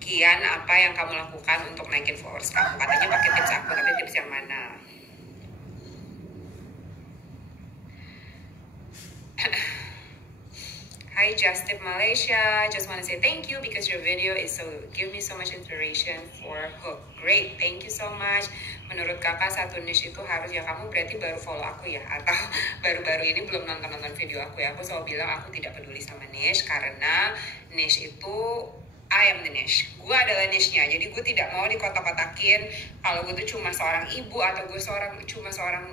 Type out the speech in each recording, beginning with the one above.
Kian, apa yang kamu lakukan untuk naikin followers kamu? Katanya pakai tips aku, tapi tips yang mana? Hi Justin Malaysia, just want to say thank you because your video is give me so much inspiration for Hook. Great, thank you so much. Menurut kakak satu niche itu harus, ya kamu berarti baru follow aku ya, atau baru-baru ini belum nonton video aku ya. Aku selalu bilang aku tidak peduli sama niche karena niche itu I am the niche. Gue adalah niche-nya. Jadi gue tidak mau dikotak-kotakin kalau gue tuh cuma seorang ibu atau gue cuma seorang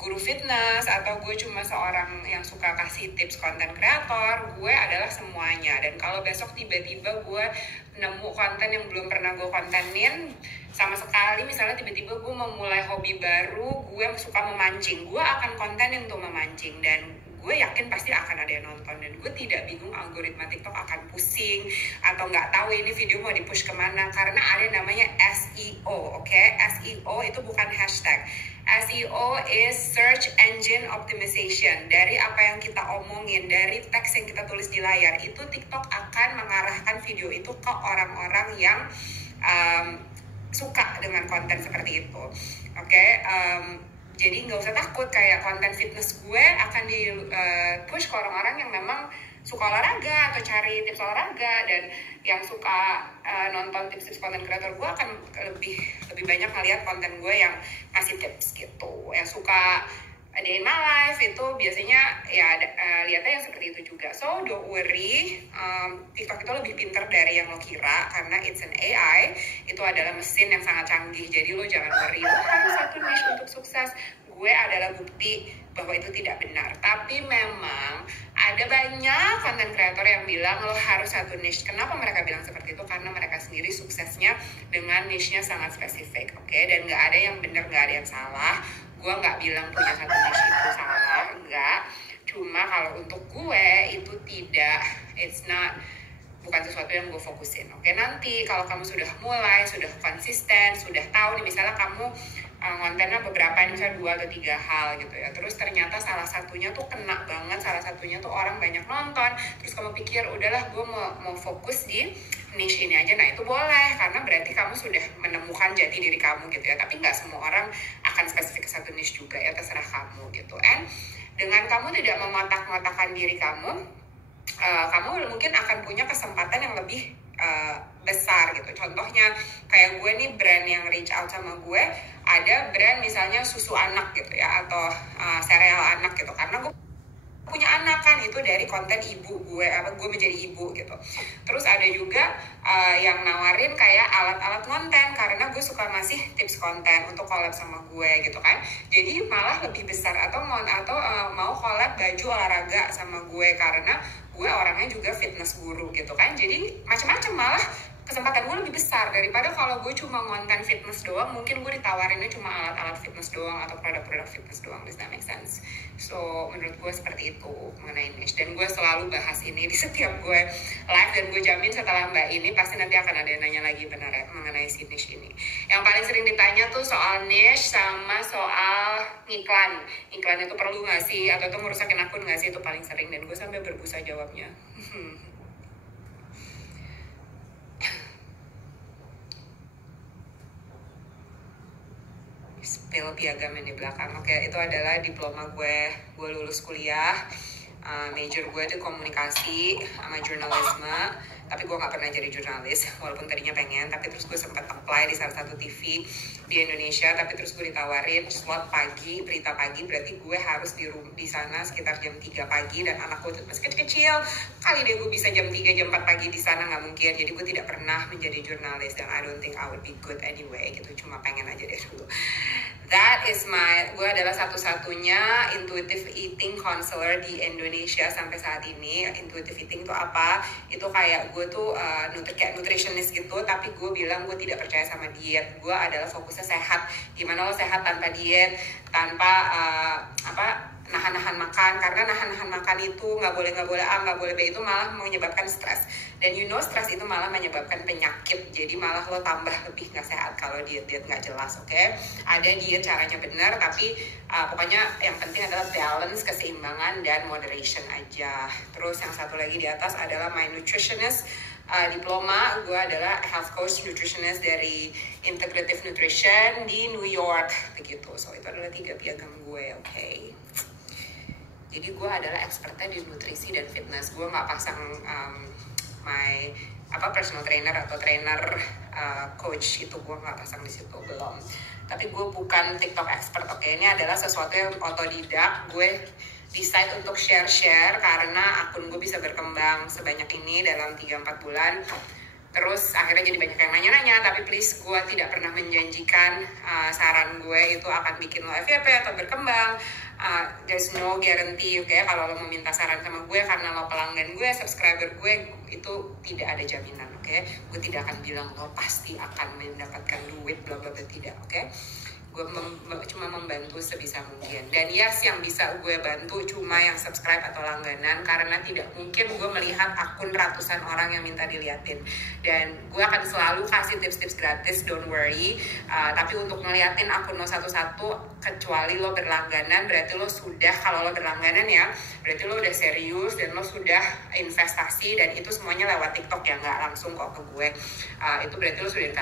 guru fitness atau gue cuma seorang yang suka kasih tips konten kreator. Gue adalah semuanya. Dan kalau besok tiba-tiba gue nemu konten yang belum pernah gue kontenin sama sekali, misalnya tiba-tiba gue mau mulai hobi baru, gue suka memancing, gue akan kontenin untuk memancing, dan gue yakin pasti akan ada yang nonton. Dan gue tidak bingung algoritma TikTok akan pusing atau nggak tahu ini video mau di-push kemana, karena ada namanya SEO, oke? SEO itu bukan hashtag. SEO is Search Engine Optimization. Dari apa yang kita omongin, dari teks yang kita tulis di layar, itu TikTok akan mengarahkan video itu ke orang-orang yang suka dengan konten seperti itu, oke? Jadi nggak usah takut kayak konten fitness gue akan di-push ke orang-orang yang memang suka olahraga atau cari tips olahraga, dan yang suka nonton tips-tips konten kreator gue akan lebih banyak ngeliat konten gue yang ngasih tips gitu. Yang suka day in my life itu biasanya ya lihatnya yang seperti itu juga. So don't worry, TikTok itu lebih pintar dari yang lo kira karena it's an AI. Itu adalah mesin yang sangat canggih. Jadi lo jangan worry, lo harus satu niche untuk sukses. Gue adalah bukti bahwa itu tidak benar. Tapi memang ada banyak konten kreator yang bilang lo harus satu niche. Kenapa mereka bilang seperti itu? Karena mereka sendiri suksesnya dengan niche-nya sangat spesifik, oke? Dan nggak ada yang benar, nggak ada yang salah. Gue nggak bilang punya satu niche itu salah, enggak. Cuma kalau untuk gue itu tidak, bukan sesuatu yang gue fokusin, oke? Nanti kalau kamu sudah mulai, sudah konsisten, sudah tahu nih, misalnya kamu kontennya beberapa, misalnya 2 atau 3 hal gitu ya, terus ternyata salah satunya tuh kena banget, salah satunya tuh orang banyak nonton, terus kamu pikir udahlah gue mau fokus di niche ini aja, nah itu boleh, karena berarti kamu sudah menemukan jati diri kamu gitu ya. Tapi nggak semua orang akan spesifik ke satu niche juga ya, terserah kamu gitu. And dengan kamu tidak memotak-motakan diri kamu, kamu mungkin akan punya kesempatan yang lebih besar gitu. Contohnya kayak gue nih, brand yang reach out sama gue, ada brand misalnya susu anak gitu ya, atau sereal anak gitu, karena gue punya anak kan, itu dari konten ibu gue, gue menjadi ibu gitu. Terus ada juga yang nawarin kayak alat-alat konten, karena gue suka ngasih tips konten untuk collab sama gue gitu kan. Jadi malah lebih besar, atau mau collab baju olahraga sama gue karena gue orangnya juga fitness guru gitu kan. Jadi macam-macam, malah kesempatan gue lebih besar daripada kalau gue cuma ngonten fitness doang. Mungkin gue ditawarinnya cuma alat-alat fitness doang atau produk-produk fitness doang. Does that make sense? So menurut gue seperti itu mengenai niche, dan gue selalu bahas ini di setiap gue live, dan gue jamin setelah mbak ini pasti nanti akan ada yang nanya lagi benar ya mengenai si niche ini. Yang paling sering ditanya tuh soal niche sama soal iklan itu perlu nggak sih, atau itu merusakin akun nggak sih, itu paling sering, dan gue sampai berbusa jawabnya. Spill piagam yang di belakang. Oke, itu adalah diploma gue lulus kuliah. Major gue itu komunikasi sama jurnalisme, tapi gue nggak pernah jadi jurnalis walaupun tadinya pengen. Tapi terus gue sempat apply di salah satu TV di Indonesia, tapi terus gue ditawarin slot pagi, berita pagi, berarti gue harus di sana sekitar jam 3 pagi, dan anak gue tuh masih kecil-kecil. Kali deh gue bisa jam 3 jam 4 pagi di sana, nggak mungkin. Jadi gue tidak pernah menjadi jurnalis, dan I don't think I would be good anyway gitu, cuma pengen aja deh dulu. That is gue adalah satu-satunya intuitive eating counselor di Indonesia sampai saat ini. Intuitive eating itu apa? Itu kayak gue tuh kayak nutritionist gitu, tapi gue bilang gue tidak percaya sama diet. Gue adalah fokusnya sehat. Gimana lo sehat tanpa diet, tanpa nahan-nahan makan, karena nahan-nahan makan itu nggak boleh A, nggak boleh B, itu malah menyebabkan stres. Dan stres itu malah menyebabkan penyakit. Jadi malah lo tambah lebih nggak sehat kalau diet nggak jelas, oke? Ada diet caranya benar, tapi pokoknya yang penting adalah balance, keseimbangan, dan moderation aja. Terus yang satu lagi di atas adalah my nutritionist. diploma. Gue adalah health coach nutritionist dari Integrative Nutrition di New York begitu. So itu adalah 3 piagam gue, oke. Jadi gue adalah expertnya di nutrisi dan fitness. Gue nggak pasang personal trainer atau trainer coach, itu gue nggak pasang di situ, belum. Tapi gue bukan TikTok expert, oke. Ini adalah sesuatu yang otodidak. Gue decide untuk share karena akun gue bisa berkembang sebanyak ini dalam 3-4 bulan. Terus akhirnya jadi banyak yang nanya-nanya, tapi please, gue tidak pernah menjanjikan saran gue itu akan bikin lo FYP atau berkembang. There's no guarantee, oke? Kalau lo mau minta saran sama gue karena lo pelanggan gue, subscriber gue, itu tidak ada jaminan, oke? Gue tidak akan bilang lo pasti akan mendapatkan duit, bla bla bla, tidak, oke? Gue cuma membantu sebisa mungkin. Dan yes, yang bisa gue bantu cuma yang subscribe atau langganan, karena tidak mungkin gue melihat akun ratusan orang yang minta diliatin. Dan gue akan selalu kasih tips-tips gratis, don't worry. Tapi untuk ngeliatin akun lo satu-satu, kecuali lo berlangganan, berarti lo sudah, kalau lo berlangganan ya, berarti lo udah serius dan lo sudah investasi, dan itu semuanya lewat TikTok ya, nggak langsung kok ke gue. Itu berarti lo sudah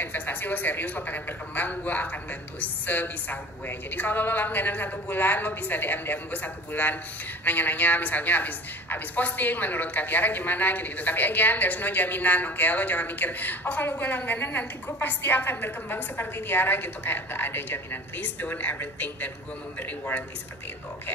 investasi, lo serius, lo pengen berkembang, gue akan bantu sebisa gue. Jadi kalau lo langganan 1 bulan, lo bisa DM gue 1 bulan, nanya-nanya, misalnya abis posting, menurut Kak Tiara gimana, gitu-gitu. Tapi again, there's no jaminan, oke? Lo jangan mikir, oh kalau gue langganan nanti gue pasti akan berkembang seperti Tiara gitu. Kayak gak ada jaminan. Please don't ever think dan gue memberi warranty seperti itu, oke?